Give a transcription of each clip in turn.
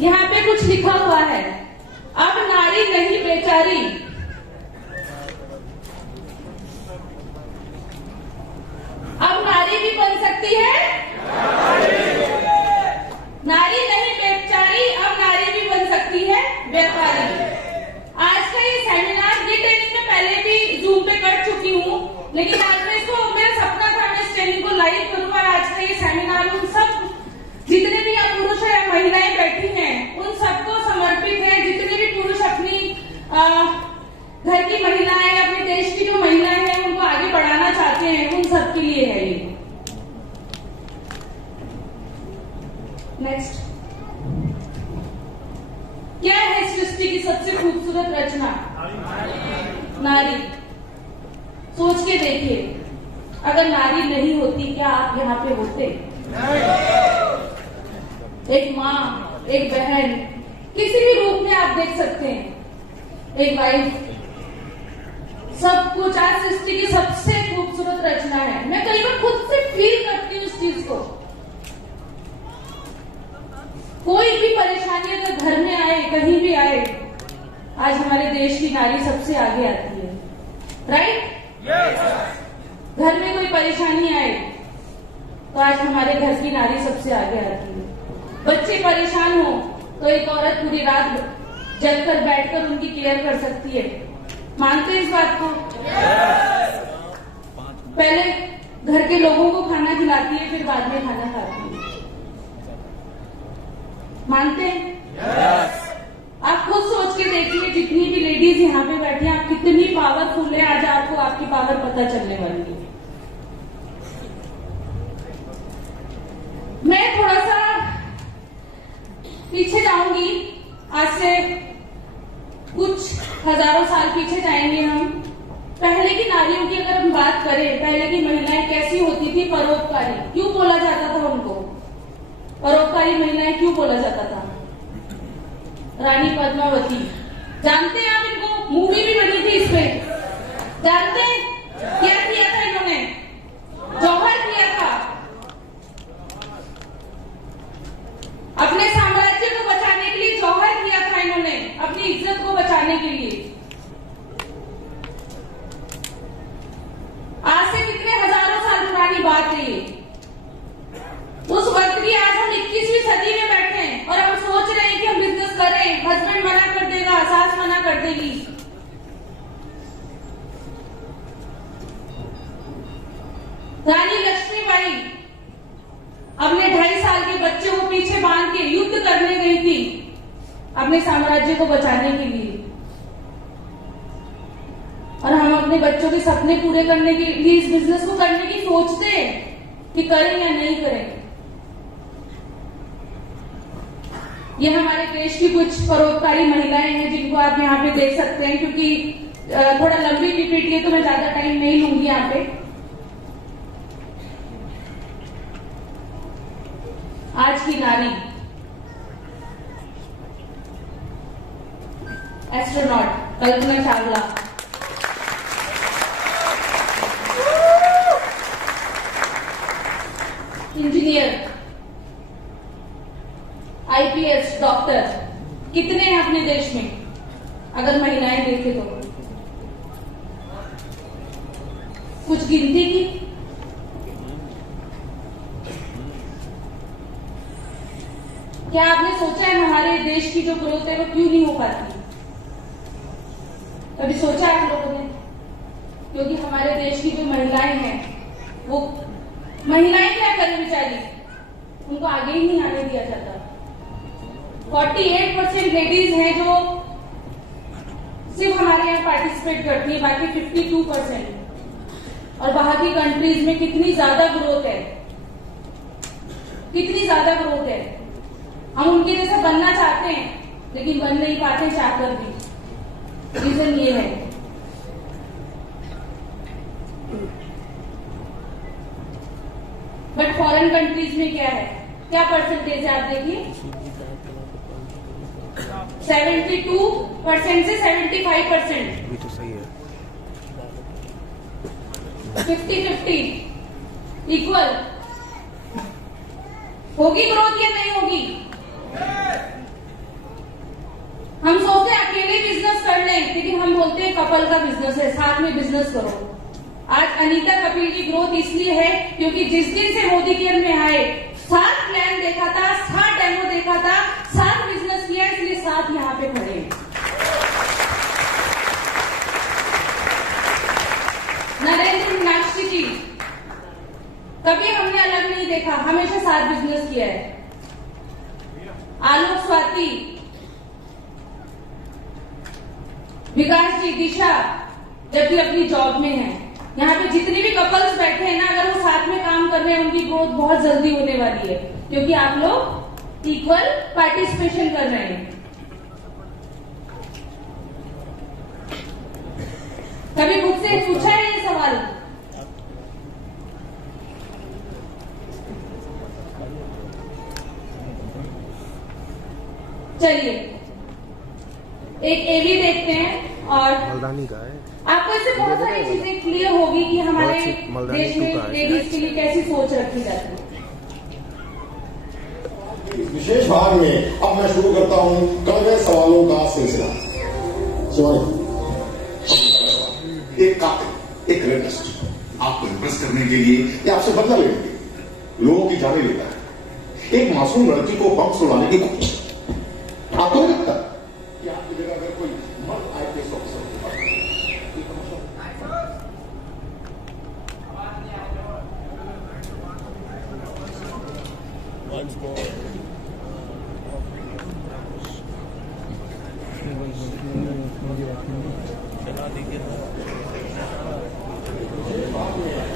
यहाँ पे कुछ लिखा हुआ है, अब नारी नहीं बेचारी, अब नारी भी बन सकती है। नारी नहीं बेचारी, अब नारी भी बन सकती है व्यापारी। आज का ये सेमिनार, ये ट्रेनिंग में पहले भी जूम पे कर चुकी हूँ, लेकिन आज मैं इसको, मेरा सपना था मैं इस ट्रेनिंग को लाइव करूँ। और आज का ये सेमिनार उन सब जितने भी पुरुष या महिलाएं बैठी हैं उन सबको समर्पित है। जितने भी पुरुष अपनी घर की महिलाएं, अपने देश की जो महिलाएं हैं उनको आगे बढ़ाना चाहते हैं, उन सबके लिए है ये। नेक्स्ट, क्या है सृष्टि की सबसे खूबसूरत रचना? नारी। सोच के देखिए, अगर नारी नहीं होती क्या आप यहाँ पे होते? एक माँ, एक बहन, किसी भी रूप में आप देख सकते हैं, एक वाइफ, सब कुछ आज सृष्टि की सबसे खूबसूरत रचना है। मैं कई बार खुद से फील करती हूँ इस चीज को। कोई भी परेशानी अगर घर में आए, कहीं भी आए, आज हमारे देश की नारी सबसे आगे आती है, राइट? घर में कोई परेशानी आए तो आज हमारे घर की नारी सबसे आगे आती है। बच्चे परेशान हो तो एक औरत पूरी रात जगकर बैठकर उनकी केयर कर सकती है। मानते हैं इस बात को? पहले घर के लोगों को खाना खिलाती है, फिर बाद में खाना खाती है। मानते हैं? आप खुद सोच के देखिए, जितनी भी लेडीज यहाँ पे बैठी हैं, आप कितनी पावरफुल है। आज आपको आपकी पावर पता चलने वाली है। मैं थोड़ा सा पीछे जाऊंगी, आज से कुछ हजारों साल पीछे जाएंगे हम। पहले की नारियों की अगर हम बात करें, पहले की महिलाएं कैसी होती थी? परोपकारी। क्यों बोला जाता था उनको परोपकारी महिलाएं? क्यों बोला जाता था? रानी पद्मावती, जानते हैं आप इनको? मूवी भी बनी थी इस पे, जानते हैं क्या किया था इन्होंने? जौहर किया था। अपने साम्राज्य को बचाने के लिए जौहर किया था इन्होंने, अपनी इज्जत को बचाने के लिए। आज से कितने हजारों साल पुरानी बात है ये। उस वक्त की आज हम 21वीं सदी में बैठे हैं और हम सोच रहे हैं कि हम बिजनेस करें, हस्बैंड मना कर देगा, सास मना कर देगी। रानी लक्ष्मीबाई अपने 2.5 साल के बच्चे को पीछे बांध के युद्ध करने गई थी अपने साम्राज्य को बचाने के लिए। और हम अपने बच्चों के सपने पूरे करने के लिए इस बिजनेस को करने की सोचते हैं कि करें या नहीं करें। ये हमारे देश की कुछ परोपकारी महिलाएं हैं जिनको आप यहाँ पे देख सकते हैं। क्योंकि थोड़ा लंबी पीपीटी है तो मैं ज्यादा टाइम नहीं लूंगी यहाँ पे। आज की नारी astronaut Kalpana Chawla, engineer, IPS, doctor, कितने हैं अपने देश में? अगर महिलाएं देखें तो कुछ गिनती की? क्या आपने सोचा है हमारे देश की जो ग्रोथ है वो क्यों नहीं हो पाती? कभी सोचा है आप लोगों ने? क्योंकि हमारे देश की जो महिलाएं हैं, वो महिलाएं क्या करें बेचारी, उनको आगे ही नहीं आने दिया जाता। 48% लेडीज हैं जो सिर्फ हमारे यहाँ पार्टिसिपेट करती है, बाकी 52%। और बाहर की कंट्रीज में कितनी ज्यादा ग्रोथ है, कितनी ज्यादा ग्रोथ है। हम उनके जैसा बनना चाहते हैं लेकिन बन नहीं पाते चाहकर भी। रीजन ये है। बट फॉरेन कंट्रीज में क्या है, क्या परसेंटेज है आप देखिए, 72% से 75%। भी तो सही है। 50-50 इक्वल। होगी ग्रोथ या नहीं होगी? हम बोलते हैं कपल का बिजनेस है, साथ में बिजनेस करो। आज अनीता कपिल की ग्रोथ इसलिए है क्योंकि जिस दिन से मोदी केयर में आए, साथ प्लान देखा था, साथ डेमो देखा था, साथ बिजनेस किया, इसलिए साथ यहाँ पे खड़े हैं। नरेंद्र मीनाक्षी जी, कभी हमने अलग नहीं देखा, हमेशा साथ बिजनेस किया है। आलोक स्वाति, विकास जी, दिशा जबकि अपनी जॉब में है। यहाँ पे जितने भी कपल्स बैठे हैं ना, अगर वो साथ में काम कर रहे हैं, उनकी ग्रोथ बहुत जल्दी होने वाली है, क्योंकि आप लोग इक्वल पार्टिसिपेशन कर रहे हैं। कभी खुद से पूछा है ये सवाल? चलिए एक एवी देखते हैं और मलदानी का है। आपको इससे बहुत सारी चीजें क्लियर होगी कि हमारे देश में लेडीज के लिए कैसी सोच रखी जाती है। इस विशेष भाग में अब मैं शुरू करता हूं कड़वे सवालों का सिलसिला। एक कातिल, एक रेपिस्ट आपको इम्प्रेस करने के लिए या आपसे बदला लेने के लिए लोगों की जाने लेता है। एक मासूम लड़की को पंप सुलाने की कोशिश। आपको नहीं लगता कि आपकी जगह अगर कोई मर्द आईपीएस ऑफिसर होता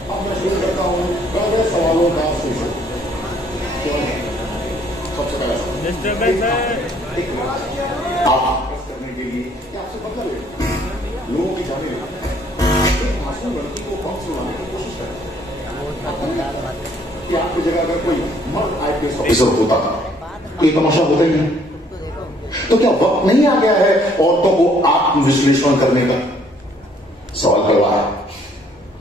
अब मैं शुरू करता हूं कड़वे सवालों का सिलसिला। सबसे पहला आप करने के लिए या आपसे बदला ले लोगों की जाने एक मासूम लड़की को पंप सुलाने की कोशिश करें कि आपकी जगह अगर कोई मर्द आईपीएस ऑफिसर होता तो ये तमाशा होता ही नहीं। तो क्या वक्त नहीं आ गया है औरतों को आत्मविश्लेषण करने का? सवाल करवा है।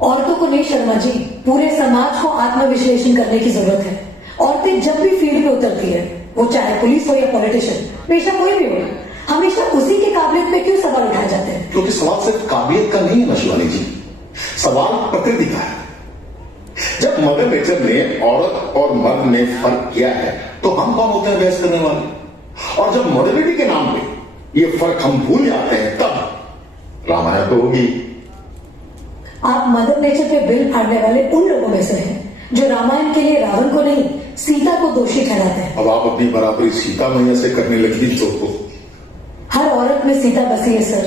औरतों को नहीं शर्मा जी, पूरे समाज को आत्मविश्लेषण करने की जरूरत है। औरतें जब भी फील्ड पे उतरती है, वो चाहे पुलिस हो या पॉलिटिशियन, पेशा कोई भी हो, हमेशा उसी के काबिलियत पे क्यों सवाल उठाए जाते हैं? क्योंकि सवाल सिर्फ काबिलियत का नहीं है ना शिवानी जी, सवाल प्रकृति का है। जब मदर नेचर ने औरत और मर्द में फर्क किया है तो हम कौन होते हैं बहस करने वाले? और जब मॉडर्निटी के नाम पे ये फर्क हम भूल जाते हैं तब रामायण तो होगी। आप मदर नेचर पे बिल फाड़ने वाले उन लोगों में से हैं जो रामायण के लिए रावण को नहीं, सीता को दोषी ठहराते हैं। अब आप अपनी बराबरी सीता मैया से करने लगी तो हर औरत में सीता बसी है सर,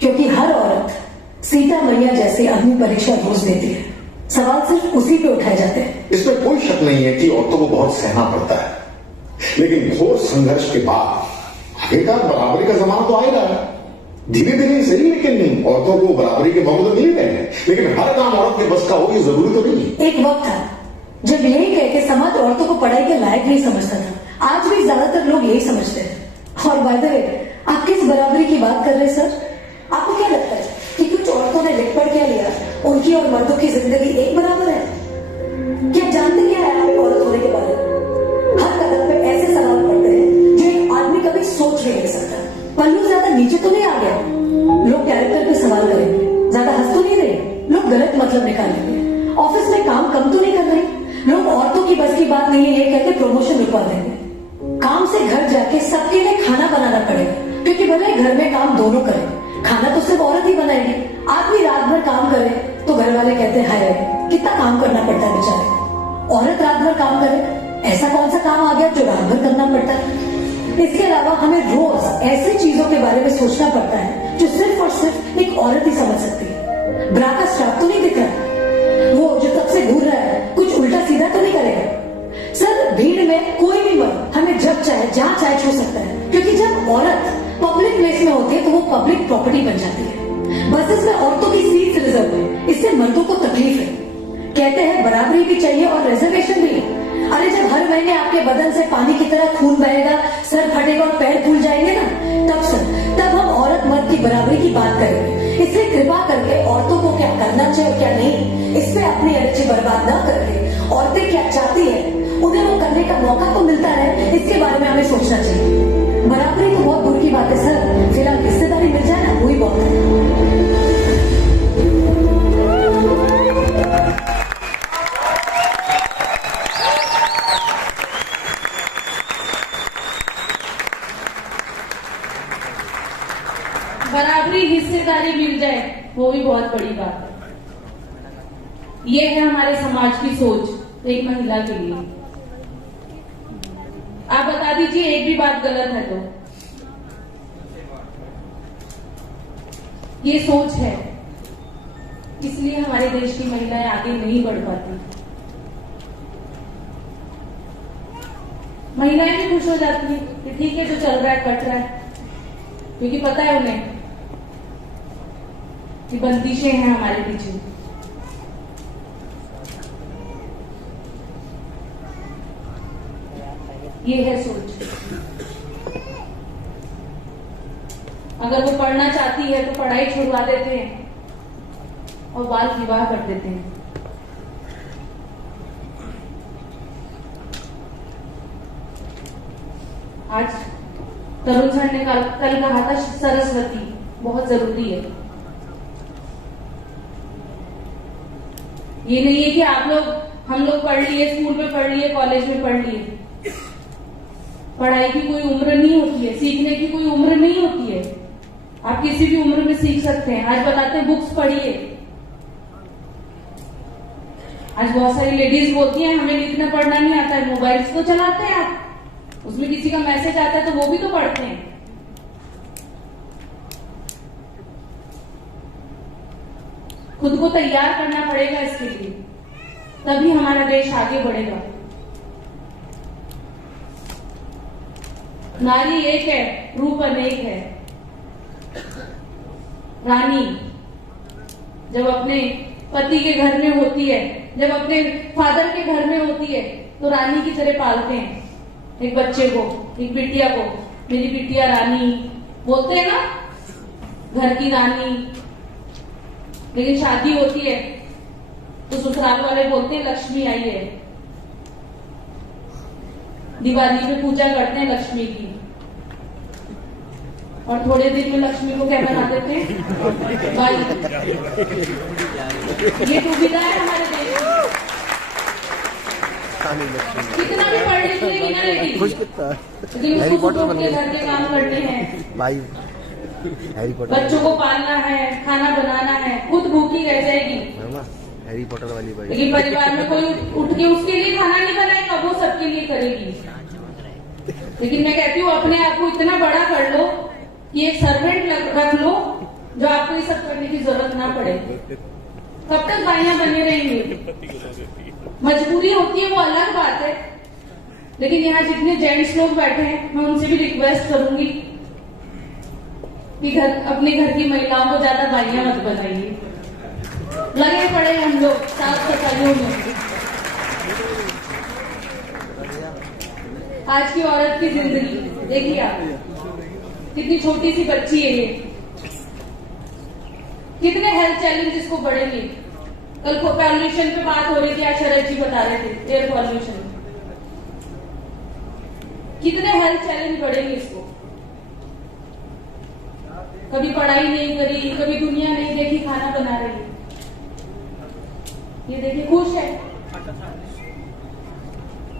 क्योंकि हर औरत सीता मैया जैसी अग्नि परीक्षा रोज देती है। सवाल सिर्फ उसी पे उठाए जाते हैं। इसमें कोई शक नहीं है कि औरतों को बहुत सहना पड़ता है, लेकिन घोर संघर्ष के बाद आखिरकार बराबरी का जमाना तो आएगा। धीरे धीरे सही, लेकिन औरतों को बराबरी के मौके तो मिल गए हैं, लेकिन हर काम औरत के बस का हो ये जरूरी तो नहीं। एक वक्त था जब यही कह के समाज औरतों को पढ़ाई के लायक नहीं समझता था। आज भी ज्यादातर लोग यही समझते हैं। और बाय द वे, आप किस बराबरी की बात कर रहे हैं सर? आपको क्या लगता है कि कुछ औरतों ने लिख पढ़ क्या लिया, उनकी और मर्दों की जिंदगी एक बराबर है? क्या जानते क्या है आप एक औरत होने के बारे में? हर कदम पे ऐसे सवाल पड़ते हैं जो एक आदमी कभी सोच भी नहीं सकता। पल्लू ज्यादा नीचे तो नहीं आ गया, लोग कैरेक्टर पे सवाल करेंगे। ज्यादा हंस तो नहीं रहे, लोग गलत मतलब निकालेंगे। ऑफिस में काम कम तो नहीं कर रहे, लोग औरतों की बस की बात नहीं है ये कहकर प्रमोशन रुकवा देंगे। काम से घर जाके सबके लिए खाना बनाना पड़ेगा, क्योंकि भले घर में काम दोनों करें, खाना तो सिर्फ औरत ही बनाएगी। आदमी रात भर काम करे तो घर वाले कहते हैं हाय कितना काम करना पड़ता है बेचारे। औरत रात भर काम करे, ऐसा कौन सा काम आ गया जो रात भर करना पड़ता है? इसके अलावा हमें रोज ऐसी चीजों के बारे में सोचना पड़ता है जो सिर्फ और सिर्फ एक औरत ही समझ सकती है। ब्रा का स्ट्रैप तो नहीं दिख रहा, वो जो तब से घूर रहा है कुछ उल्टा सीधा तो नहीं करेगा? सर, भीड़ में कोई भी मर्द हमें जब चाहे जहां चाहे छू सकता है, क्योंकि जब औरत पब्लिक प्लेस में होती है तो वो पब्लिक प्रॉपर्टी बन जाती है। बसेस में औरतों की सीट रिजर्व है, इससे मर्दों को तकलीफ है। कहते हैं बराबरी भी चाहिए और रिजर्वेशन भी। अरे जब हर महीने आपके बदन से पानी की तरह खून बहेगा, सर फटेगा और पैर फूल जाएंगे ना, तब हम औरत मर्द की बराबरी की बात करेंगे। इसलिए कृपा करके औरतों को क्या करना चाहिए और क्या नहीं, इस पे अपनी एनर्जी बर्बाद न करके औरतें क्या चाहती है उन्हें वो करने का मौका तो मिलता है, इसके बारे में हमें सोचना चाहिए। बराबरी तो बहुत दूर की बात है सर, फिलहाल हिस्सेदारी मिल जाए ना, वही बहुत है। बराबरी हिस्सेदारी मिल जाए वो भी बहुत बड़ी बात है। ये है हमारे समाज की सोच एक महिला के लिए। आप बता दीजिए एक भी बात गलत है तो। ये सोच है, इसलिए हमारे देश की महिलाएं आगे नहीं बढ़ पाती। महिलाएं भी खुश हो जाती है कि ठीक है जो चल रहा है कट रहा है, क्योंकि पता है उन्हें कि बंदिशें हैं हमारे पीछे। ये है सोच। अगर वो पढ़ना चाहती है तो पढ़ाई छुड़वा देते हैं और बाल विवाह कर देते हैं। आज तरुण सर ने कल कहा था सरस्वती बहुत जरूरी है। ये नहीं है कि आप लोग हम लोग पढ़ लिए, स्कूल में पढ़ लिए, कॉलेज में पढ़ लिए। पढ़ाई की कोई उम्र नहीं होती है, सीखने की कोई उम्र नहीं होती है। आप किसी भी उम्र में सीख सकते हैं। आज बताते हैं बुक्स पढ़िए। आज बहुत सारी लेडीज बोलती हैं हमें लिखना पढ़ना नहीं आता है। मोबाइल्स तो चलाते हैं आप, उसमें किसी का मैसेज आता है तो वो भी तो पढ़ते हैं। खुद को तैयार करना पड़ेगा इसके लिए, तभी हमारा देश आगे बढ़ेगा। नारी एक है, रूप अनेक है। रानी जब अपने पति के घर में होती है, जब अपने फादर के घर में होती है, तो रानी की तरह पालते हैं एक बच्चे को, एक बिटिया को। मेरी बिटिया रानी बोलते हैं ना, घर की रानी। लेकिन शादी होती है तो ससुराल वाले बोलते हैं लक्ष्मी आई है। दिवाली में पूजा करते हैं लक्ष्मी की, और थोड़े दिन में लक्ष्मी को क्या बना देते हैं, बाई। ये दुविधा है हमारे देश में। कितना भी पढ़ लिख लेगी ना लेकिन उसको के घर के काम करने हैं, बच्चों को पालना है, खाना बनाना है, खुद भूखी रह जाएगी। हैरी पॉटर वाली बाई। लेकिन परिवार में कोई उठ के उसके लिए खाना नहीं बनाएगा, वो सबके लिए करेगी। लेकिन मैं कहती हूँ अपने आप को इतना बड़ा कर लो कि एक सर्वेंट रख लो जो आपको ये सब करने की जरूरत ना पड़े। कब तक बाइयां बने रहेंगे? मजबूरी होती है वो अलग बात है, लेकिन यहाँ जितने जेंट्स लोग बैठे हैं मैं उनसे भी रिक्वेस्ट करूंगी कि अपने घर की महिलाओं को ज्यादा बाइयां मत बनाइए। लगे पड़े हम लोग साफ सफाइयों में। आज की औरत की जिंदगी देखिए आप, कितनी छोटी सी बच्ची है ये, कितने हेल्थ चैलेंजेस को बढ़ेंगे। कल पॉल्यूशन पे बात हो रही थी, आज शरद जी बता रहे थे एयर पॉल्यूशन, कितने हेल्थ चैलेंज बढ़ेंगे इसको। कभी पढ़ाई नहीं करी, कभी दुनिया नहीं देखी, खाना बना रही है। ये देखिए खुश है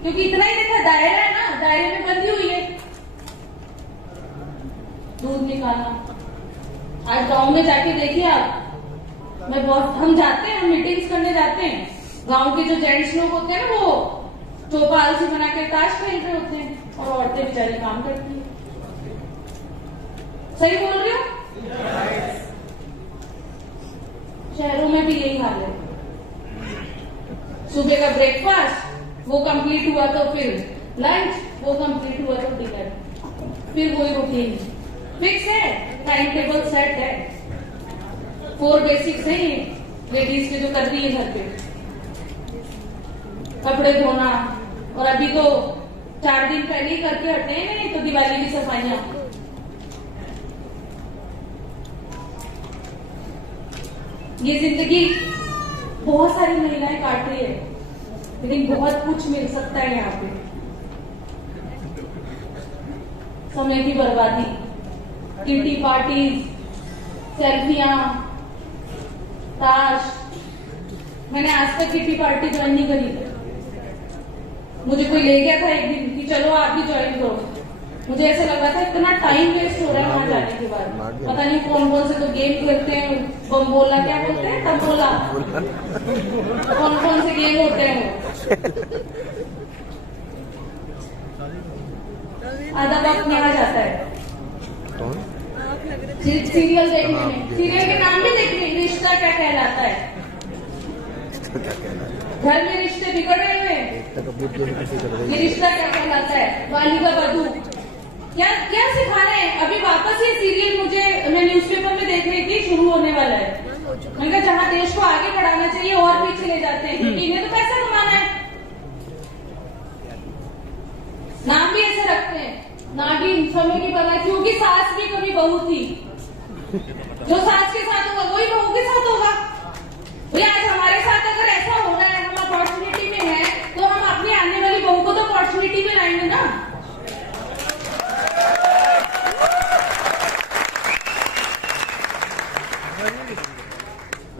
क्योंकि इतना ही देखा, दायरा है ना, दायरे में बंधी हुई है। दूध निकालना, आज गांव में जाके देखिए आप, हम जाते हैं, हम मीटिंग्स करने जाते हैं, गांव के जो जेंट्स लोग होते हैं ना वो चौपाल से बना के ताश खेल रहे होते हैं और औरतें बेचारी काम करती है। सही बोल रही हो? शहरों में भी यही हाल है। सुबह का ब्रेकफास्ट वो कंप्लीट हुआ तो फिर लंच, वो कंप्लीट हुआ तो डिनर, फिर वही रूटीन फिक्स है, टाइम टेबल सेट है। 4 बेसिक्स है ये लेडीज के जो कर रही है घर पे, कपड़े धोना, और अभी तो 4 दिन पहले ही करके हटे हैं, नहीं तो दिवाली की सफाइयां। ये जिंदगी बहुत सारी महिलाएं काट रही है, लेकिन बहुत कुछ मिल सकता है यहाँ पे। समय की बर्बादी, किटी पार्टीज, सेल्फियां, ताश। मैंने आज तक किटी पार्टी ज्वाइन नहीं करी। मुझे कोई ले गया था एक दिन कि चलो आप भी ज्वाइन करो, मुझे ऐसा लग रहा था इतना टाइम वेस्ट हो रहा है वहां जाने के बाद। पता नहीं कौन कौन से तो गेम खेलते हैं, बम्बोला क्या बोलते हैं, तम्बोला, कौन कौन से गेम होते हैं वो। आधा वक्त यहाँ जाता है कौन? सीरियल देखने में। सीरियल के नाम भी देखने, रिश्ता क्या कहलाता है, इसको क्या कहना है? घर में रिश्ते बिगड़े हुए हैं, एकता कपूर की किसी कर ये रही रिश्ता क्या कहलाता है, वाली का बधू, क्या क्या सिखा रहे हैं। अभी वापस ये सीरियल मुझे, मैं न्यूज़पेपर में देख रही थी, शुरू होने वाला है। मैंने कहा जहाँ देश को आगे बढ़ाना चाहिए और पीछे ले जाते हैं, क्योंकि इन्हें तो पैसा कमाना है। नाम भी ऐसे रखते हैं, नागिन समय की बना, क्योंकि सास भी कभी बहू थी। जो सास के साथ होगा वही बहू के साथ होगा। भैया आज हमारे साथ अगर ऐसा हो रहा है, हम अपॉर्चुनिटी में है, तो हम अपनी आने वाली बहू को तो अपॉर्चुनिटी में लाएंगे ना।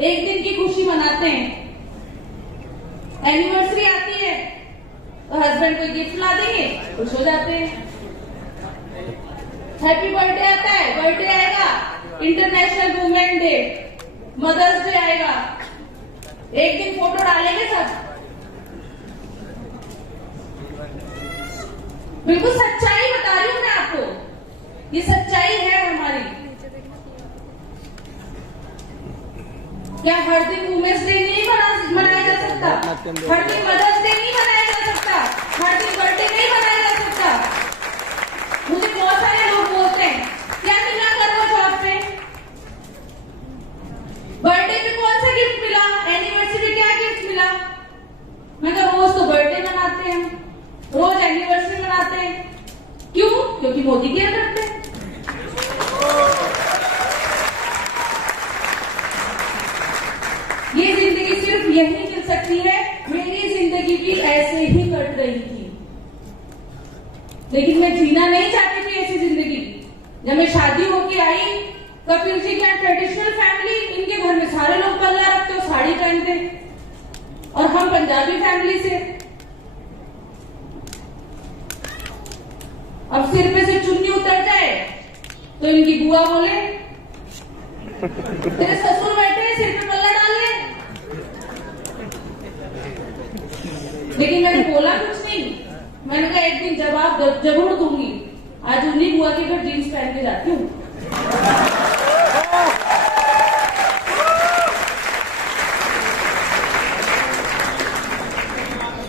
एक दिन की खुशी मनाते हैं, एनिवर्सरी आती है तो हस्बैंड को गिफ्ट ला देंगे, खुश हो जाते हैं। हैप्पी बर्थडे आता है, बर्थडे आएगा, international women day, mother's day आएगा, एक दिन फोटो डालेंगे सब। बिल्कुल सच्चाई बता रही हूं मैं आपको, ये सच्चाई है हमारी। क्या हर दिन वुमेन्स डे नहीं मनाया जा सकता, हर दिन मदर्स डे नहीं मनाया जा सकता, हर दिन बर्थडे नहीं मनाया जा सकता। मुझे बहुत सारे लोग बोलते हैं क्या मिला करो जॉब पे, बर्थडे पे कौन सा गिफ्ट मिला, एनिवर्सरी क्या गिफ्ट मिला। मैं कहा रोज तो बर्थडे मनाते हैं, रोज एनिवर्सरी मनाते हैं, क्यों? क्योंकि मोदी केयर करते हैं। ये जिंदगी सिर्फ यही मिल सकती है, मेरी जिंदगी भी ऐसे ही कट रही थी, लेकिन मैं जीना नहीं चाहती थी ऐसी जिंदगी। जब मैं शादी होके आई, कपिल जी क्या ट्रेडिशनल फैमिली, इनके घर में सारे लोग पल्ला रखते हो, साड़ी पहनते, और हम पंजाबी फैमिली से। अब सिर पे से चुन्नी उतर जाए तो इनकी बुआ बोले तेरे ससुर बैठे हैं, सिर पे पल्ला डाल ले। लेकिन मैंने बोला कुछ नहीं, मैंने कहा एक दिन जवाब जरूर दूंगी। आज उन्हीं बुआ के घर जीन्स पहन के जाती हूँ।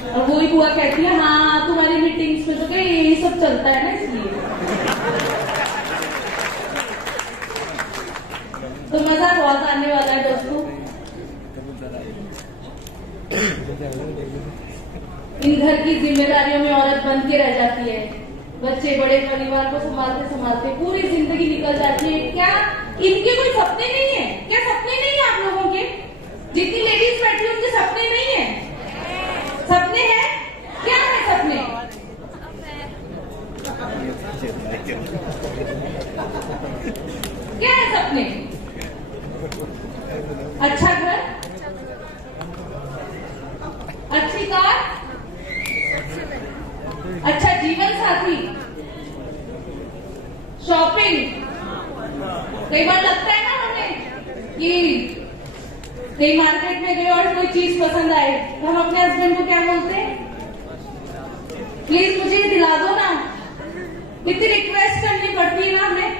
और वही बुआ कहती है हाँ तुम्हारी मीटिंग्स में तो क्या यही सब चलता है ना, इसलिए तो मजा बहुत आने वाला है दोस्तों। इन घर की जिम्मेदारियों में औरत बन के रह जाती है, बच्चे बड़े परिवार को संभालते संभालते पूरी जिंदगी निकल जाती है। क्या इनके कोई सपने नहीं है? क्या सपने नहीं है आप लोगों के? जितनी लेडीज बैठी है उनके सपने नहीं है? सपने हैं, क्या है सपने? क्या है सपने? अच्छा घर, अच्छी कार, अच्छा जीवन साथी, शॉपिंग। कई बार लगता है ना हमें कि कहीं मार्केट में गए और कोई चीज पसंद आए तो हम अपने हस्बैंड को क्या बोलते हैं, प्लीज मुझे दिला दो ना। कितनी रिक्वेस्ट करनी पड़ती है ना हमें,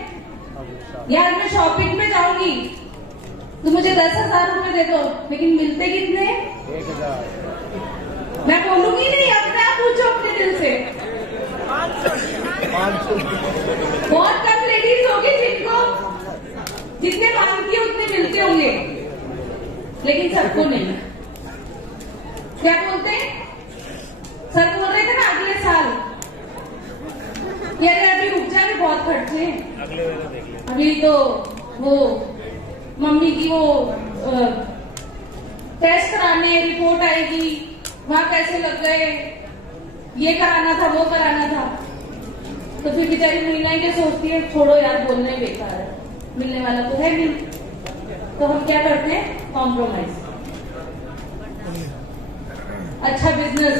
यार मैं शॉपिंग पे जाऊंगी तो मुझे 10,000 रुपए दे दो, लेकिन मिलते कितने? 1,000। मैं बोलूंगी नहीं, अपने आप पूछो अपने दिल से। 500। बहुत कम लेडीज होगी जिनको जितने मांगती है उतने मिलते होंगे, लेकिन सबको नहीं। क्या बोलते हैं? सर बोल रहे थे ना अगले साल, यार अभी रुक जाए, बहुत खर्चे, अभी तो वो मम्मी की वो टेस्ट कराने, रिपोर्ट आएगी, वहां पैसे लग गए, ये कराना था वो कराना था। तो फिर बेचारी महीना ही क्या सोचती है, छोड़ो यार बोलना ही बेकार है, मिलने वाला तो है नहीं। तो हम क्या करते हैं? कॉम्प्रोमाइज। अच्छा बिजनेस,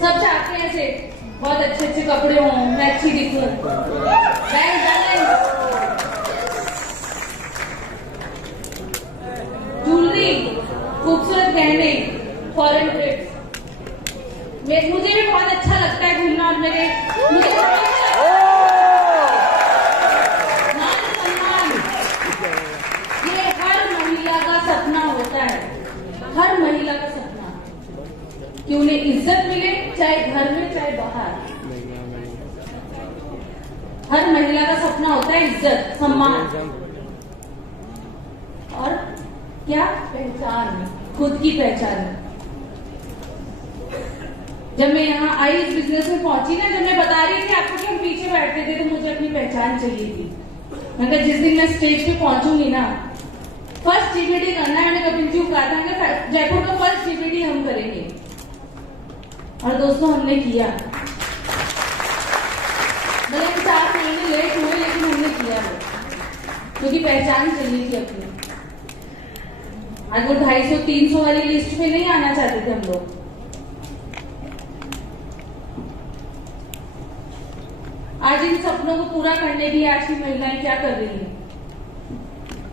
सब चाहते हैं ऐसे बहुत अच्छे अच्छे कपड़े हों, मैं अच्छी दिखूं, बैंक बैलेंस, ज्वेलरी, खूबसूरत गहने, फॉरेन ट्रिप्स। मुझे भी बहुत अच्छा लगता है घूमना और मुझे मान सम्मान, ये हर महिला का सपना होता है, हर महिला का सपना कि उन्हें इज्जत मिले, चाहे घर में चाहे बाहर। हर महिला का सपना होता है इज्जत, सम्मान और क्या पहचान, खुद की पहचान। जब मैं यहाँ आई इस बिजनेस में पहुंची ना, जब मैं बता रही थी आपको कि हम पीछे बैठते थे तो मुझे अपनी पहचान चाहिए थी। मैंने कहा जिस दिन मैं स्टेज पे पहुंचूंगी ना, फर्स्ट जीबीडी करना है। मैंने कपिल जी को कहा था जयपुर का फर्स्ट जीबीडी हम करेंगे, और दोस्तों हमने किया। भले हम 4 महीने लेट हुए लेकिन हमने किया वो, क्योंकि पहचान चाहिए थी अपनी। आज वो 250-300 वाली लिस्ट पे नहीं आना चाहते थे हम लोग। आज इन सपनों को पूरा करने के लिए आज की महिलाएं क्या कर रही हैं?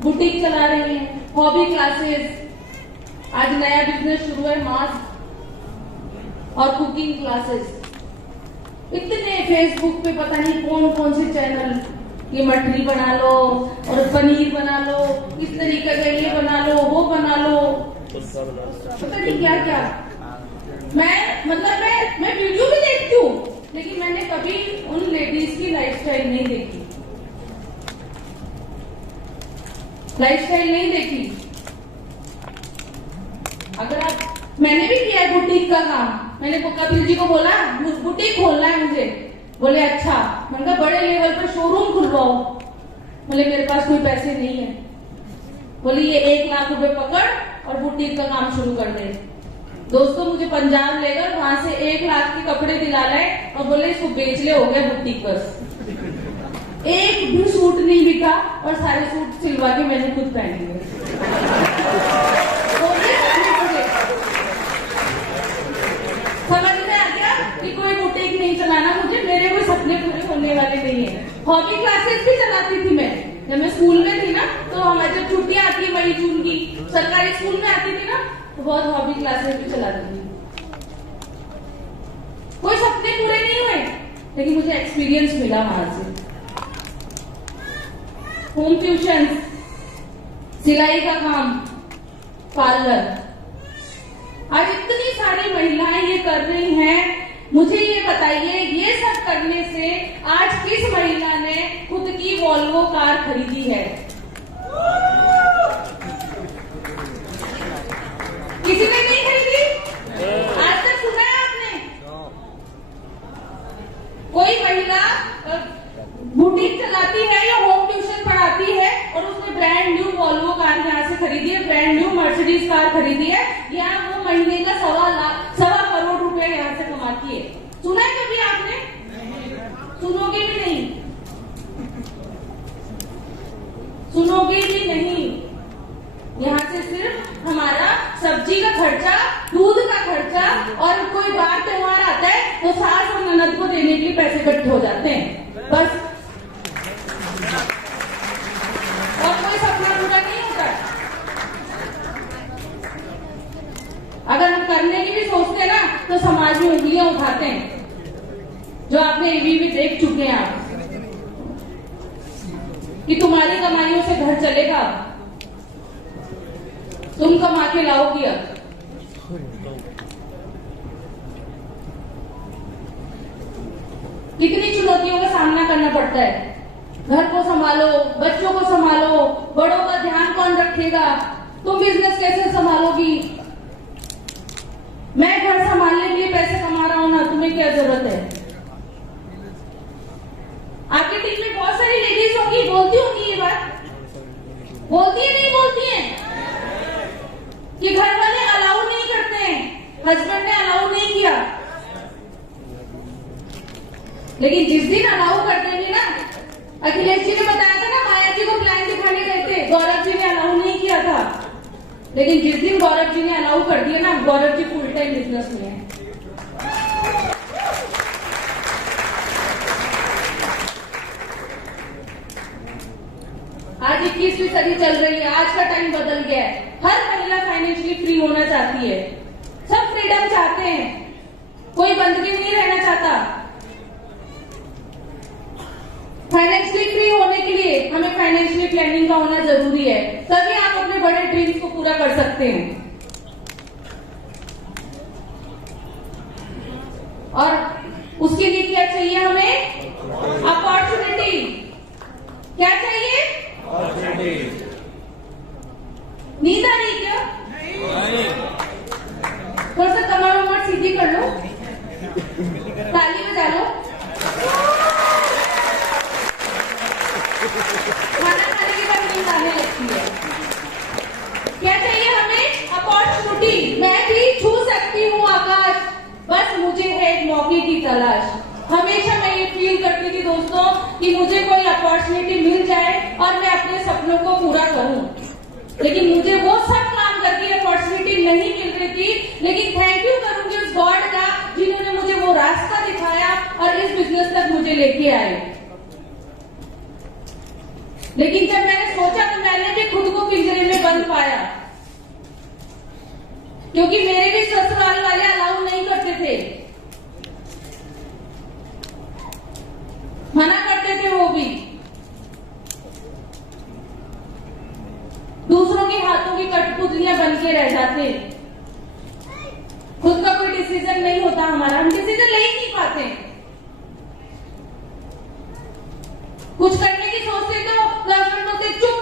बुटीक चला रही हैं, हॉबी क्लासेस, आज नया बिजनेस शुरू है मास्क और कुकिंग क्लासेस। इतने फेसबुक पे पता नहीं कौन कौन से चैनल, ये मठरी बना लो और पनीर बना लो, इस तरीके का ये बना लो, वो बना लो, पता नहीं क्या क्या। मैं वीडियो भी देखती हूँ, लेकिन मैंने कभी उन लेडीज की लाइफस्टाइल नहीं देखी, अगर मैंने भी किया है बुटीक का काम। मैंने कपिल जी को बोला बुटीक खोलना है मुझे, बोले अच्छा। मैंने कहा बड़े लेवल पर शोरूम खुलवाओ, बोले मेरे पास कोई पैसे नहीं है। बोले ये 1 लाख रुपए पकड़ और बुटीक का काम शुरू कर दे। दोस्तों मुझे पंजाब ले गए, वहां से 1 लाख के कपड़े दिला लाए और बोले इसको बेच ले, हो गया बुटीक। बस एक भी सूट नहीं बिका और सारे सूट सिलवा के मैंने खुद पहने हुए। समझ में आ गया कि कोई बुटीक नहीं चलाना मुझे, मेरे कोई सपने पूरे होने वाले नहीं है। हॉबी क्लासेस भी चलाती थी मैं, जब मैं स्कूल में थी ना, तो हमारी जब छुट्टियां आती मई जून की, सरकारी स्कूल में आती थी ना, तो बहुत हॉबी क्लासेस भी चलाती थी। कोई सपने पूरे नहीं हुए, लेकिन मुझे एक्सपीरियंस मिला वहां से। होम ट्यूशन, सिलाई का काम, पार्लर, आज इतनी सारी महिलाएं ये कर रही हैं। मुझे ये बताइए, ये सब करने से आज किस महिला ने खुद की वॉल्वो कार खरीदी है? किसी ने नहीं खरीदी? आज तक सुना है आपने? कोई महिला बुटीक चलाती है या होम ट्यूशन पढ़ाती है और उसने ब्रांड न्यू वॉल्वो कार यहाँ से खरीदी है, ब्रांड न्यू मर्सिडीज कार खरीदी है, या वो महीने का 1.25 करोड़ रुपए यहाँ से कमाती है। सुना है कभी आपने? सुनोगे भी नहीं, सुनोगे भी नहीं। यहाँ से सिर्फ हमारा सब्जी का खर्चा, दूध का खर्चा, और कोई बार त्योहार आता है तो सास और ननद को देने के लिए पैसे इकट्ठे हो जाते हैं, बस। और कोई सपना पूरा नहीं होता। अगर हम करने की भी सोचते हैं ना, तो समाज में उंगलियां उठाते हैं, जो आपने टीवी में देख चुके हैं आप, कि तुम्हारी कमाइयों से घर चलेगा, तुम कमा के लाओगी। अब कितनी चुनौतियों का सामना करना पड़ता है। घर को संभालो, बच्चों को संभालो, बड़ों का ध्यान कौन रखेगा, तुम बिजनेस कैसे संभालोगी? मैं घर संभालने के लिए पैसे कमा रहा हूं ना, तुम्हें क्या जरूरत है? आपकी टीम में बहुत सारी लेडीज होंगी, बोलती होंगी ये बात, बोलती है नहीं बोलती है कि घर वाले अलाउ नहीं करते हैं, हस्बैंड ने अलाउ नहीं किया। लेकिन जिस दिन अलाउ कर देंगे ना, अखिलेश जी ने बताया था ना, माया जी को प्लान दिखाने गए थे, गौरव जी ने अलाउ नहीं किया था, लेकिन जिस दिन गौरव जी ने अलाउ कर दिया ना, Gaurav ji full time business में है। स्टडी चल रही है, आज का टाइम बदल गया है। हर महिला फाइनेंशियली फ्री होना चाहती है, सब फ्रीडम चाहते हैं, कोई बंदगी नहीं रहना चाहता। फाइनेंशियली फ्री होने के लिए हमें फाइनेंशियली प्लानिंग का होना जरूरी है, तभी आप अपने बड़े ड्रीम्स को पूरा कर सकते हैं। और उसके लिए क्या चाहिए हमें? अपॉर्चुनिटी। क्या चाहिए? नींद आ रही क्या? थोड़ा सा कमर उमर सीधी कर लो, ताली बजा लो। खाना खाने के बाद नींद आने लगती है। क्या चाहिए हमें? अपॉर्चुनिटी। मैं भी छू सकती हूँ आकाश, बस मुझे है एक मौके की तलाश। हमेशा मैं ये फील करती थी दोस्तों कि मुझे कोई अपॉर्चुनिटी मिल जाए और मैं अपने सपनों को पूरा करूं, लेकिन मुझे वो सब काम करके अपॉर्चुनिटी नहीं मिल रही थी। लेकिन थैंक यू करूंगी उस गॉड का जिन्होंने मुझे वो रास्ता दिखाया और इस बिजनेस तक मुझे लेके आए। लेकिन जब मैंने सोचा तो मैंने भी खुद को पिंजरे में बंद पाया, क्योंकि मेरे भी ससुराल वाले अलाउ नहीं करते थे, मना करते थे। वो भी दूसरों के हाथों की कठपुतलियां बन के रह जाते। खुद का कोई डिसीजन नहीं होता हमारा, हम डिसीजन ले ही नहीं पाते। कुछ करने की सोचते तो हस्बैंड होते चुप।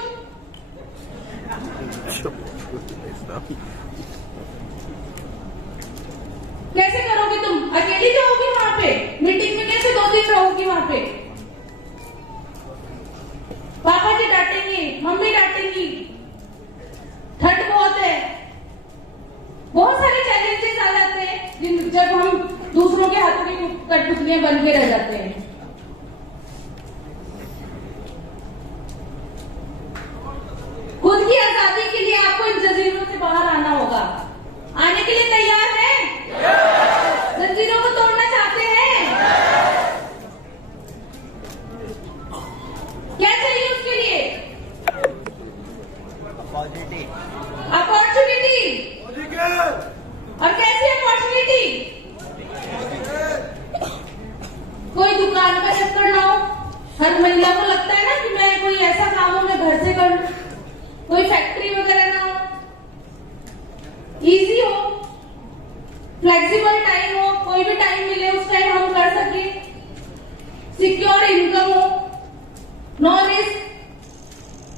कैसे करोगे तुम? अकेली जाओगी वहां पे मीटिंग में? कैसे 2 दिन रहोगी वहां पे? पापा जी डांटेंगे, मम्मी डांटेंगी, ठंड बहुत है, बहुत सारे चैलेंजेस आ जाते हैं जब हम दूसरों के हाथों की कठपुतलियां बन के रह जाते हैं। खुद की आजादी के लिए आपको इन जंजीरों से बाहर आना होगा। आने के लिए तैयार हैं? जंजीरों को तोड़ना चाहते हैं? क्या चाहिए उसके लिए? अपॉर्चुनिटी। और कैसी अपॉर्चुनिटी? कोई दुकान का चक्कर ना हो। हर महिला को लगता है ना कि मैं कोई ऐसा काम हो मैं घर से कर लूं, कोई फैक्ट्री वगैरह ना हो, इजी हो, फ्लेक्सिबल टाइम हो, कोई भी टाइम मिले उस टाइम हम कर सके, सिक्योर इनकम हो, no risk,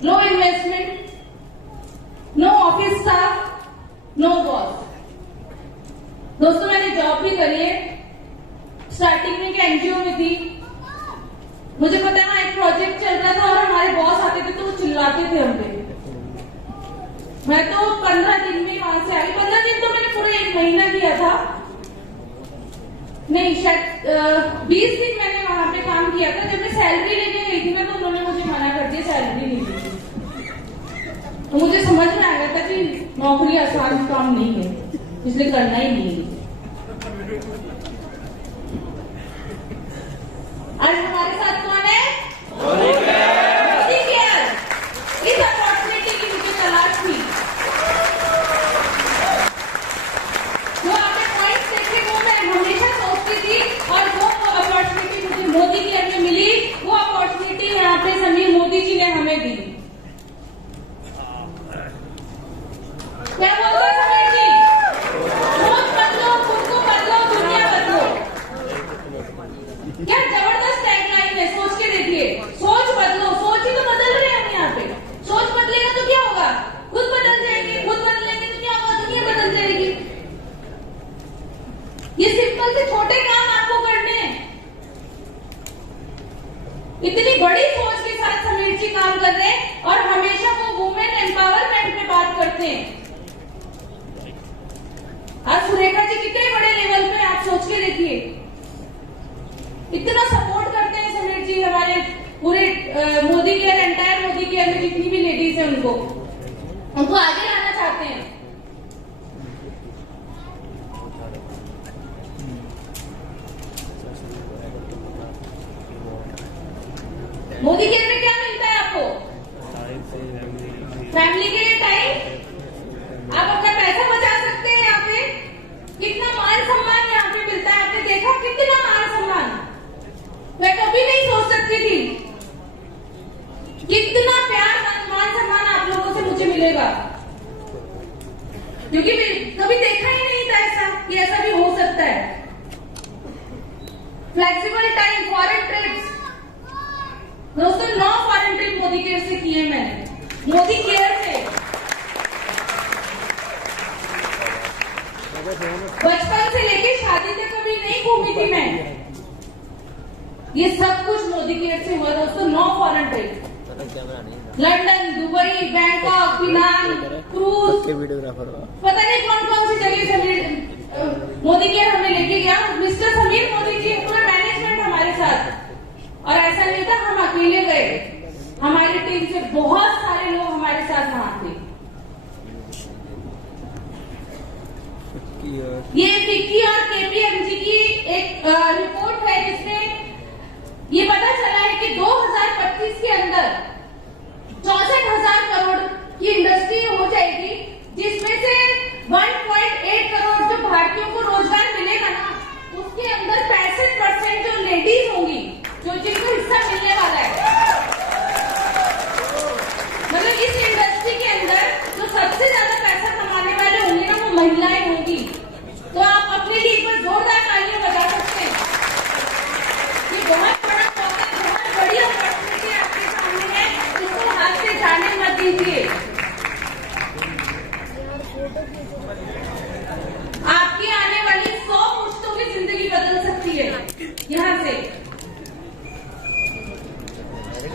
no investment, no office staff, no boss. दोस्तों मैंने जॉब भी करी है, स्टार्टिंग में एक एनजीओ में थी। मुझे पता है वहां एक प्रोजेक्ट चल रहा था और हमारे बॉस आते थे तो वो चिल्लाते थे हम पे। मैं तो 15 दिन में वहां से आई। 15 दिन तो मैंने पूरा 1 महीना किया था, नहीं शायद 20 दिन मैंने वहां पे काम किया था। जब मैं सैलरी लेने गई थी ना तो उन्होंने मुझे मना कर दिया, सैलरी नहीं दी। तो मुझे समझ में आ गया था कि नौकरी आसान काम नहीं है, इसलिए करना ही नहीं है। आज हमारे साथ कौन है? मोदी केयर। इस अपॉर्चुनिटी की मुझे तलाश थी। जो आपने पॉइंट्स देखे वो मैं हमेशा सोचती थी, और वो अपॉर्चुनिटी मुझे मोदी केयर में मिली। वो अपॉर्चुनिटी यहाँ पे समीर मोदी जी ने हमें दी। क्या बोलते हैं समीर जी? सोच बदलो, खुद को बदलो, दुनिया बदलो। क्या जबरदस्त टैगलाइन है, सोच के देखिए। सोच बदलो, सोच ही तो बदल रहे हैं हम यहाँ पे। सोच बदलेगा तो क्या होगा? खुद बदल जाएंगे, खुद बदलेंगे तो क्या होगा? दुनिया बदल जाएगी। ये सिंपल से छोटे काम आपको करने हैं। इतनी बड़ी सोच के साथ समीर जी काम कर रहे हैं और हमेशा वो वुमेन एम्पावरमेंट में बात करते हैं। आज सुरेखा जी कितने बड़े लेवल पे आप सोच के देखिए, इतना सपोर्ट करते हैं समीर जी हमारे पूरे Modi care, entire Modi care में जितनी भी लेडीज है उनको आगे लाना चाहते हैं। मोदी केयर में क्या मिलता है आपको? Flexible time, foreign trips. दोस्तों 9 फॉरेन ट्रिप मोदी केयर से किए मैंने, मोदी केयर से। बचपन से लेके शादी तक कभी नहीं घूमी थी मैं। ये सब कुछ मोदी केयर से हुआ दोस्तों। 9 foreign trip, London, Dubai, Bangkok, Penang, cruise, videographer पता नहीं कौन कौन सी जगह समीर मोदी केयर हमें लेके गया। मिस्टर समीर मोदी जी, पूरा मैनेजमेंट हमारे साथ। और ऐसा नहीं था हम अकेले गए, हमारी टीम से बहुत सारे लोग हमारे साथ वहां थे। ये फिक्की और केपीएमजी की एक रिपोर्ट है जिसमें ये पता चला है कि 2025 के अंदर 64,000 करोड़ की इंडस्ट्री हो जाएगी, जिसमें से 1.8 करोड़ जो भारतीयों को रोजगार मिलेगा ना, उसके अंदर 65% जो लेडीज होंगी, जो जिनको हिस्सा मिलने वाला है। मतलब इस इंडस्ट्री के अंदर जो सबसे ज्यादा पैसा कमाने वाले होंगे ना, वो महिलाएं होंगी। तो आप अपने लिए एक बार जोरदार तालियां बजा सकते हैं। ये बहुत बड़ा मौका, बहुत बड़ी अपॉर्चुनिटी आपके सामने है, इसको हाथ से जाने मत दीजिए। आपकी आने वाली 100 पुश्तों की जिंदगी बदल सकती है यहाँ से।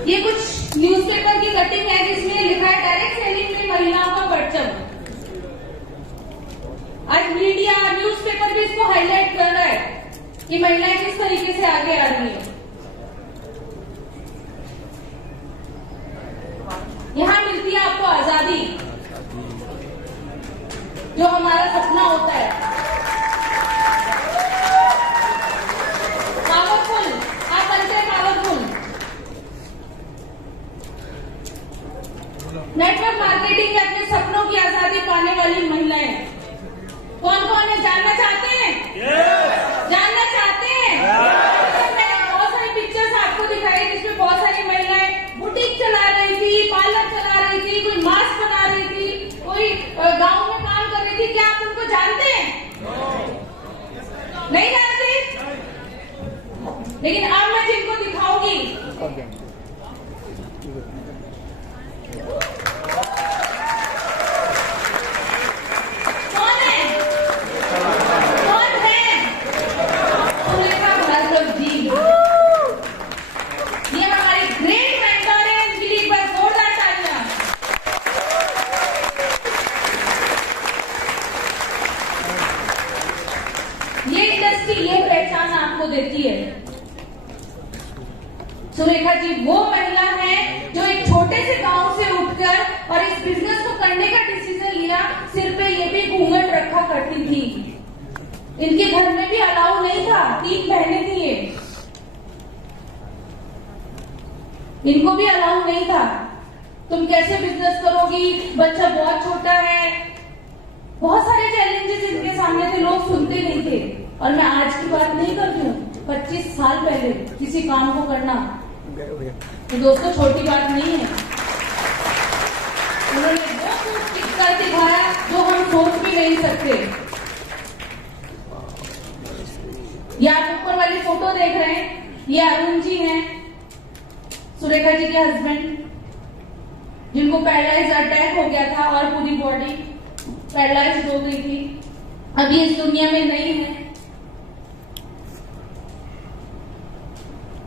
ये कुछ न्यूज़पेपर की कटिंग है जिसमें लिखा है डायरेक्ट सेलिंग में महिलाओं का परचम। आज मीडिया, न्यूज़पेपर भी इसको हाईलाइट कर रहा है कि महिलाएं किस तरीके से आगे आ रही है। यहाँ मिलती है आपको आजादी, जो हमारा सपना होता है। पावरफुल, आप बनते हैं पावरफुल। नेटवर्क मार्केटिंग में अपने सपनों की आजादी पाने वाली महिलाएं कौन कौन है, जानना चाहते हैं? जानना चाहते हैं? मैंने बहुत सारी पिक्चर्स आपको दिखाई जिसमें बहुत सारी महिलाएं बुटीक चला रही थी, पार्लर चला रही थी, कोई मास्क बना रही थी, कोई गांव में काम कर रही थी। क्या आप उनको जानते हैं? नहीं जानते? लेकिन अब मैं जिनको दिखाऊंगी, ये पहचान आपको देती है। सुरेखा जी वो महिला है जो एक छोटे से गांव से उठकर और इस बिजनेस को करने का डिसीजन लिया। सिर पे ये भी घूंघट रखा करती थी। इनके घर में भी अलाउ नहीं था, 3 बहनें थी ये, इनको भी अलाउ नहीं था। तुम कैसे बिजनेस करोगी, बच्चा बहुत छोटा है, बहुत सारे चैलेंजेस इनके सामने थे, लोग सुनते नहीं थे। और मैं आज की बात नहीं कर रही हूँ, 25 साल पहले किसी काम को करना तो दोस्तों छोटी बात नहीं है। उन्होंने वो कुछ कर दिखाया जो हम सोच भी नहीं सकते। ये आप ऊपर वाली फोटो देख रहे हैं, ये अरुण जी हैं, सुरेखा जी के हस्बैंड, जिनको पैरालाइज अटैक हो गया था और पूरी बॉडी पैरालाइज हो गई थी। अब ये इस दुनिया में नहीं है।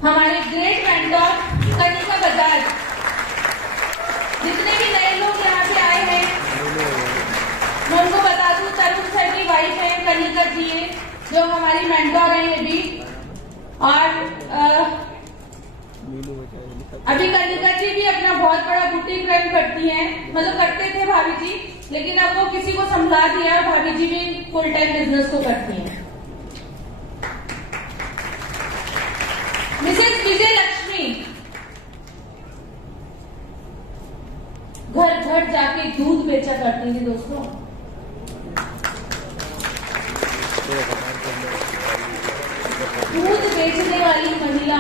हमारे ग्रेट मेंटर कनिका बजाज, जितने भी नए लोग यहाँ पे आए हैं, मैं उनको बता दूं, तरुण सर की वाइफ है कनिका जी, जो हमारी मेंटर है ये भी। और अभी कनिका जी भी अपना बहुत बड़ा बुटीक रन करती हैं, मतलब करते थे भाभी जी, लेकिन अब वो किसी को संभाल दिया और भाभी जी भी फुल टाइम बिजनेस को करती हैं। मिसेस विजय लक्ष्मी घर घर जाके दूध बेचा करती थी दोस्तों। दूध बेचने वाली महिला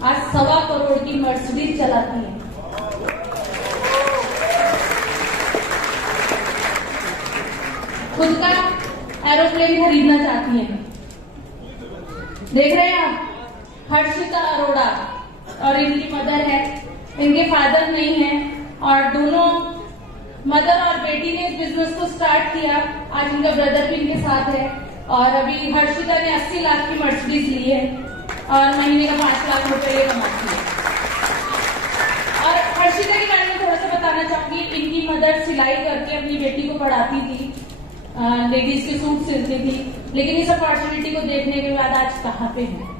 आज 1.25 करोड़ की मर्सिडीज चलाती है। खुद का एरोप्लेन खरीदना चाहती हैं। देख रहे हैं आप, हर्षिता अरोड़ा और इनकी मदर है, इनके फादर नहीं है और दोनों मदर और बेटी ने इस बिजनेस को स्टार्ट किया। आज इनका ब्रदर भी इनके साथ है और अभी हर्षिता ने 80 लाख की मर्सिडीज ली है और महीने का 5 लाख रुपए ये कमाती है। और हर्षिता के बारे में थोड़ा सा बताना चाहूंगी। इनकी मदर सिलाई करके अपनी बेटी को पढ़ाती थी, लेडीज के सूट सिलती थी, लेकिन इस अपॉर्चुनिटी को देखने के बाद आज कहाँ पे है।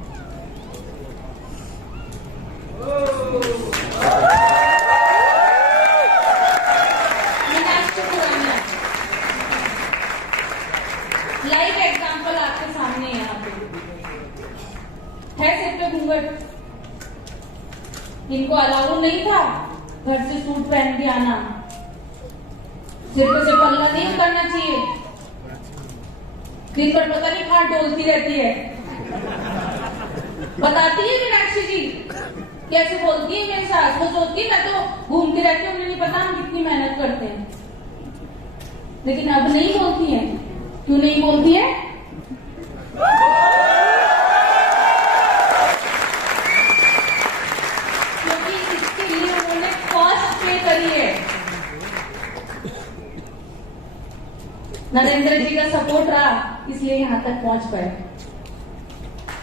लाइव एग्जाम्पल आपके सामने है, यहाँ पे है सिर पे घूंघट, इनको अलाउ नहीं था घर से सूट पहन के आना, सिर पे से पल्ला नहीं उतरना चाहिए, दिन भर पता नहीं कहाँ डोलती रहती है। बताती है मीनाक्षी जी कैसे बोलती है मेरे सास, वो सोचती है मैं तो घूमती रहती हूँ, मुझे नहीं पता हम कितनी मेहनत करते हैं। लेकिन अब नहीं बोलती है। क्यों नहीं बोलती है? क्योंकि इसके लिए उन्होंने कॉस्ट पे करी है। नरेंद्र जी का सपोर्ट रहा, इसलिए यहाँ तक पहुंच पाए,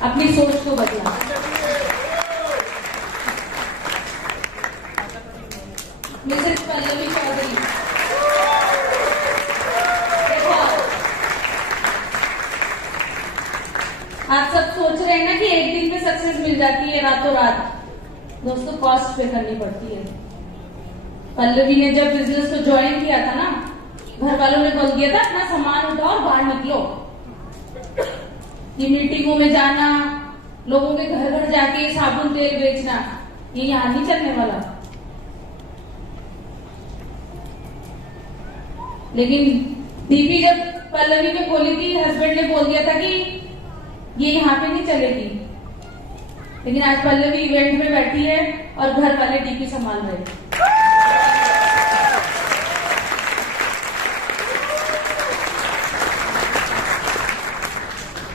अपनी सोच को बदला। मिसेस पल्लवी चौधरी, देखो आप सब सोच रहे हैं ना कि एक दिन में सक्सेस मिल जाती है रातों रात। दोस्तों कॉस्ट पे करनी पड़ती है। पल्लवी ने जब बिजनेस को ज्वाइन किया था ना, घर वालों ने बोल दिया था अपना सामान उठाओ और बाहर निकलो। ये मीटिंगों में जाना, लोगों के घर घर जाके साबुन तेल बेचना, ये यहाँ नहीं चलने वाला। लेकिन दीपी जब पल्लवी ने बोली थी, हस्बैंड ने बोल दिया था कि ये यहाँ पे नहीं चलेगी। लेकिन आज पल्लवी इवेंट में बैठी है और घर वाले डीपी संभाल रहे हैं।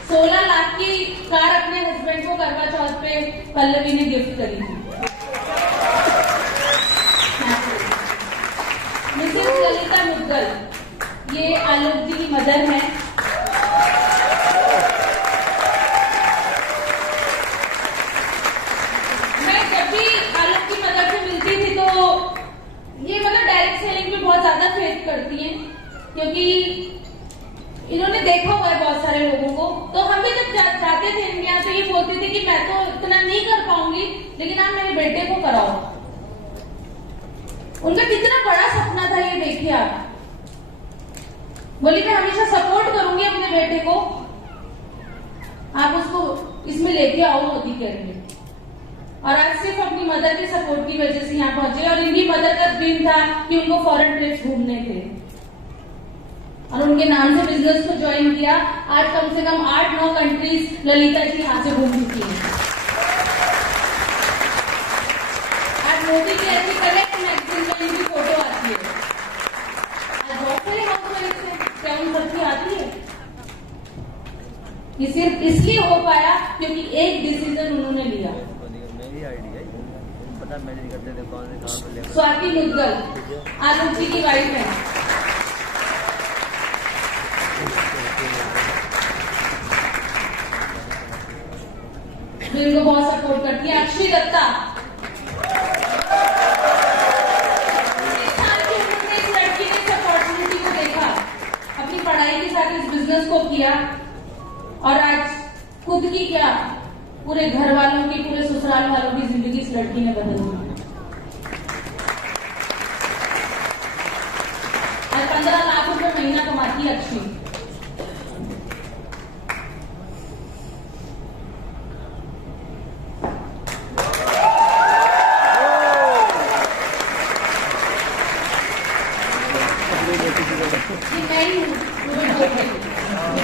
16 लाख की कार अपने हस्बैंड को करवा चौथ पे पल्लवी ने गिफ्ट करी थी। मिसेस ललिता मुद्गल, ये आलोक जी की मदर है। मैं जब भी आलोक की मदर से मिलती थी तो ये डायरेक्ट सेलिंग में बहुत ज्यादा फेथ करती हैं, क्योंकि इन्होंने देखा हुआ है बहुत सारे लोगों को। तो हम भी जब जाते थे इंडिया तो ये बोलती थी कि मैं तो इतना नहीं कर पाऊंगी, लेकिन आप मेरे बेटे को कराओ। उनका कितना बड़ा सपना था ये देखिए आप। बोली मैं हमेशा सपोर्ट करूंगी अपने बेटे को, आप उसको इसमें लेके आओ मोदी केयर में। और आज सिर्फ अपनी मदर के सपोर्ट की वजह से यहाँ पहुंचे। और इनकी मदर का ड्रीम था कि उनको फॉरेन ट्रिप्स घूमने थे और उनके नाम से बिजनेस को ज्वाइन किया। आज कम से कम 8-9 कंट्रीज ललिता जी यहाँ से घूम चुकी है। आज मोदी की ऐसी करेक्ट मैगजीन में इनकी फोटो आती है। आज बहुत सारे हाउसवाइफ हैं, क्या उन सबकी आती है? ये सिर्फ इसलिए हो पाया क्योंकि एक डिसीजन उन्होंने लिया। स्वाति मुद्गल आलोक जी की वाइफ है। जो इनको बहुत सपोर्ट करती है। अक्षय दत्ता, एक लड़की ने इस अपॉर्चुनिटी को देखा, अपनी पढ़ाई के साथ इस बिजनेस को किया और आज खुद की क्या पूरे घर वालों की, पूरे ससुराल वालों की जिंदगी इस लड़की ने बदल दी। आज 15 लाख रुपए महीना कमाती है अक्षय। मैं ही हूँ, मुझे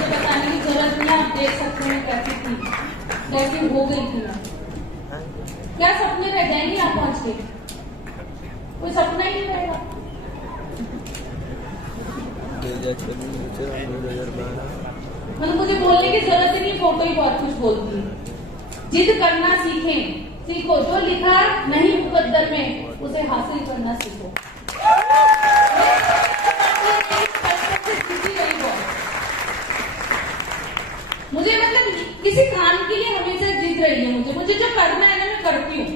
बताने की जरूरत नहीं है। आप देख सकते हैं कैसी थी, कैसी हो गई थी। क्या सपने रह जाएंगे यहाँ पहुंच के? कोई सपना ही नहीं रहेगा। 2012 मतलब मुझे बोलने की जरूरत ही नहीं, फोटो ही बहुत कुछ बोलती है। जिद करना सीखो, जो लिखा नहीं मुकद्दर में उसे हासिल करना सीखो। मुझे मतलब किसी काम के लिए हमेशा जिद रही है, मुझे जो करना है ना मैं करती हूँ।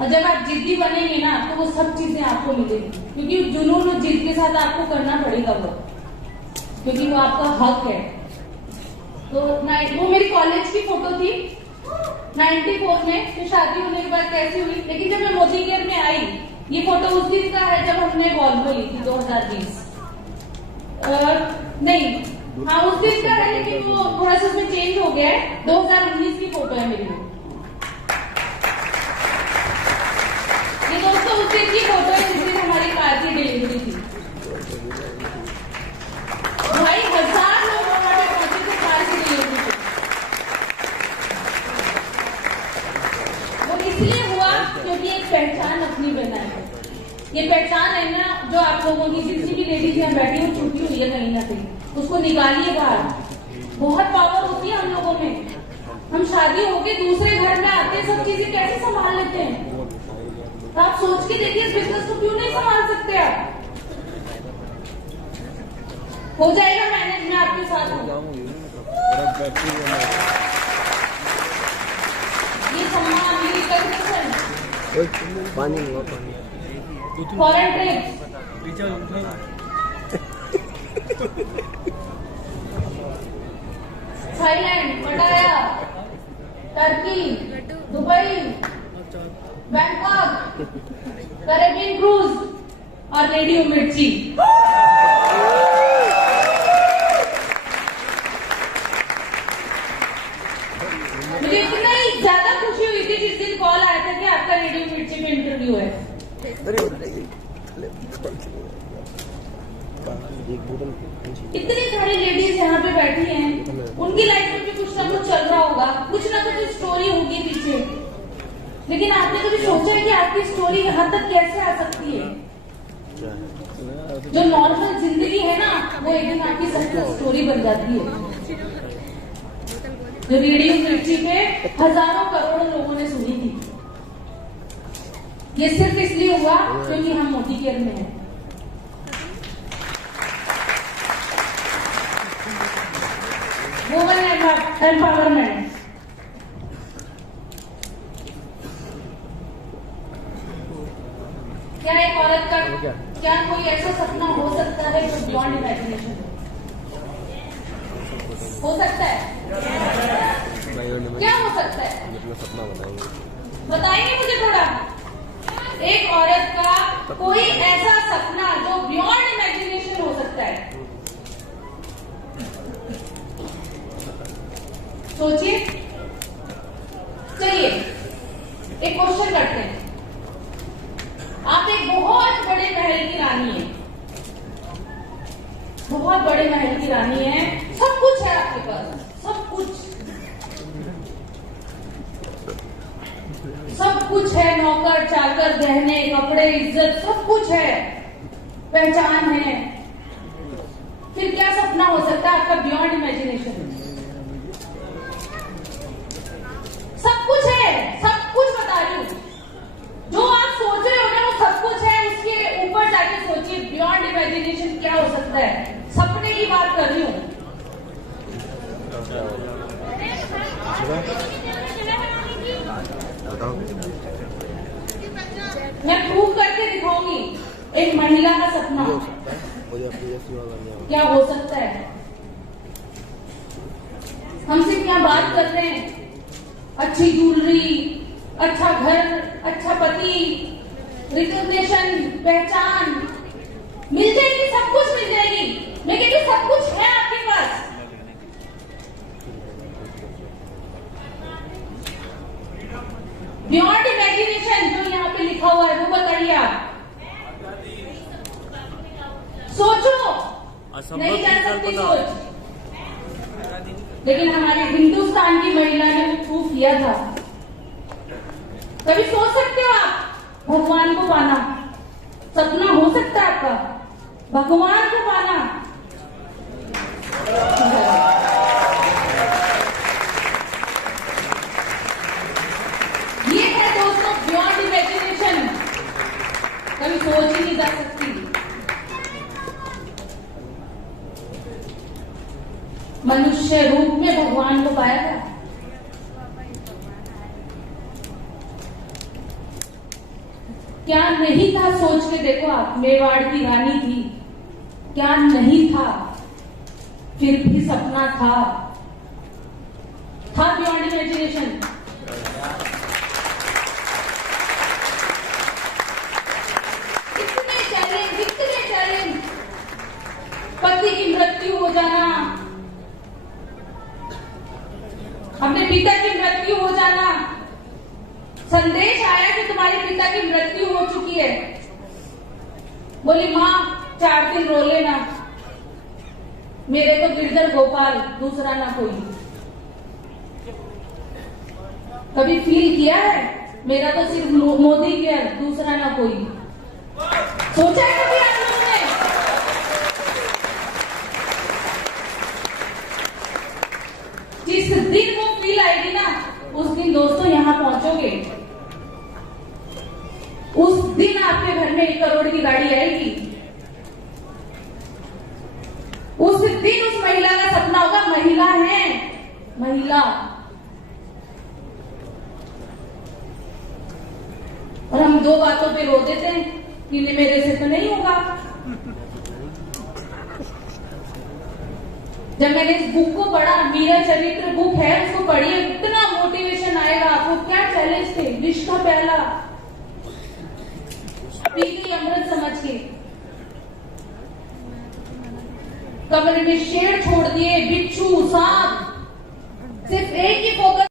और जब आप जिद्दी बनेंगे ना तो वो सब चीजें आपको मिलेंगी, क्योंकि जुनून और जिद के साथ आपको करना पड़ेगा वो, क्योंकि वो आपका हक है। तो वो मेरी कॉलेज की फोटो थी 94 में, फिर शादी होने के बाद कैसी हुई, लेकिन जब मैं मोदी केयर में आई, ये फोटो उस दिन का है जब हमने वॉल्वो ली थी 2020। नहीं हाँ उस दिन का है, लेकिन वो थोड़ा सा उसमें चेंज हो गया है। 2019 की फोटो है मेरी। ये दोस्तों उस दिन की फोटो है जिस दिन हमारी कार की डिलीवरी थी। 2,500 लोग वहां पे पहुंचे थे कार की डिलीवरी पे। वो इसलिए हुआ क्योंकि एक पहचान अपनी बनाई है। ये पहचान है ना जो आप लोगों की, जितनी भी लेडीज यहाँ बैठी हो छुट्टी हुई है कहीं ना कहीं, उसको निकालिए बाहर। बहुत पावर होती है हम लोगों में। हम शादी होके दूसरे घर में आते हैं, सब चीजें कैसे संभाल लेते हैं। तो आप सोच के देखिए इस बिजनेस को क्यों नहीं संभाल सकते आप। हो जाएगा मैनेज, मैं आपके साथ हूँ। ये सम्मान, ये रिकॉग्निशन, पानी नहीं हुआ, पानी फॉरेन ट्रिप, थाईलैंड, पटाया, Turkey, Dubai, Bangkok, Caribbean cruise और रेडियो मिर्ची। मुझे इतनी ज्यादा खुशी हुई थी जिस दिन कॉल आया था कि आपका रेडियो मिर्ची में इंटरव्यू है। इतनी सारी लेडीज यहाँ पे बैठी हैं, उनकी लाइफ में भी कुछ ना कुछ चल रहा होगा, कुछ ना कुछ स्टोरी होगी पीछे। लेकिन आपने कभी सोचा है कि आपकी स्टोरी यहाँ तक कैसे आ सकती है? जो नॉर्मल जिंदगी है ना, वो एक दिन आपकी सक्सेस स्टोरी बन जाती है। जो रेडियो मिर्ची पे हजारों करोड़ों लोगों ने सुनी थी, ये सिर्फ इसलिए हुआ क्योंकि हम मोदी केयर में हैं। Women empowerment. क्या एक औरत का क्या कोई ऐसा सपना हो सकता है जो बियॉन्ड इमेजिनेशन हो सकता है? क्या हो सकता है? सपना बताएंगे, बताएंगे मुझे थोड़ा। एक औरत का कोई ऐसा सपना जो बियॉन्ड इमेजिनेशन हो सकता है, सोचिए। चलिए एक क्वेश्चन करते हैं। आप एक बहुत बड़े महल की रानी है, बहुत बड़े महल की रानी है, सब कुछ है आपके पास, सब कुछ है, नौकर चाकर, गहने, कपड़े, इज्जत, सब कुछ है, पहचान है। फिर क्या सपना हो सकता है आपका बियॉन्ड इमेजिनेशन? सब कुछ है, सब कुछ बता रही हूँ। जो आप सोच रहे हो ना वो सब कुछ है, उसके ऊपर जाके सोचिए बियॉन्ड इमेजिनेशन क्या हो सकता है। सपने की बात कर रही हूँ। मैं प्रूव करके दिखाऊंगी एक महिला का सपना क्या हो सकता है। हम सिर्फ यहाँ बात कर रहे हैं अच्छी ज्वेलरी, अच्छा घर, अच्छा पति, रिकॉग्निशन, पहचान मिल जाएगी, सब कुछ मिल जाएगी। लेकिन ये सब कुछ है आपके पास, बियॉन्ड इमेजिनेशन जो यहाँ पे लिखा हुआ है वो बताइए आप। सोचो, नहीं जा सकती सोच। लेकिन हमारे हिंदुस्तान की महिला ने प्रूफ किया था। कभी सोच सकते हो आप भगवान को पाना? सपना हो सकता है आपका भगवान को पाना। ये है दोस्तों बियॉन्ड इमेजिनेशन, कभी सोच ही नहीं जा सकती। मनुष्य रूप में भगवान को पाया था। क्या नहीं था सोच के देखो आप, मेवाड़ की रानी थी, क्या नहीं था, फिर भी सपना था बियॉन्ड इमेजिनेशन। इतने चैलेंज, पति की मृत्यु हो जाना, अपने पिता की मृत्यु हो जाना, संदेश आया कि तुम्हारे पिता की मृत्यु हो चुकी है। बोली मां 4 दिन रो लेना, मेरे को गिरधर गोपाल, दूसरा ना कोई। कभी फील किया है मेरा तो सिर्फ मोदी केयर, दूसरा ना कोई? सोचा है कभी आप लोगों ने? जिस दिन वो फील आएगी ना, उस दिन दोस्तों यहां पहुंचोगे, उस दिन आपके घर में 1 करोड़ की गाड़ी आएगी। उस दिन उस महिला का सपना होगा, महिला है, महिला। और हम 2 बातों पे रो देते हैं कि मेरे से तो नहीं होगा। जब मैंने इस बुक को पढ़ा, मीरा चरित्र बुक है, उसको पढ़िए, इतना मोटिवेशन आएगा आपको। क्या चैलेंज थे, विश्व का पहला, पी गई अमृत समझ के, कमरे में शेर छोड़ दिए, बिच्छू, सांप, सिर्फ एक ही फोकस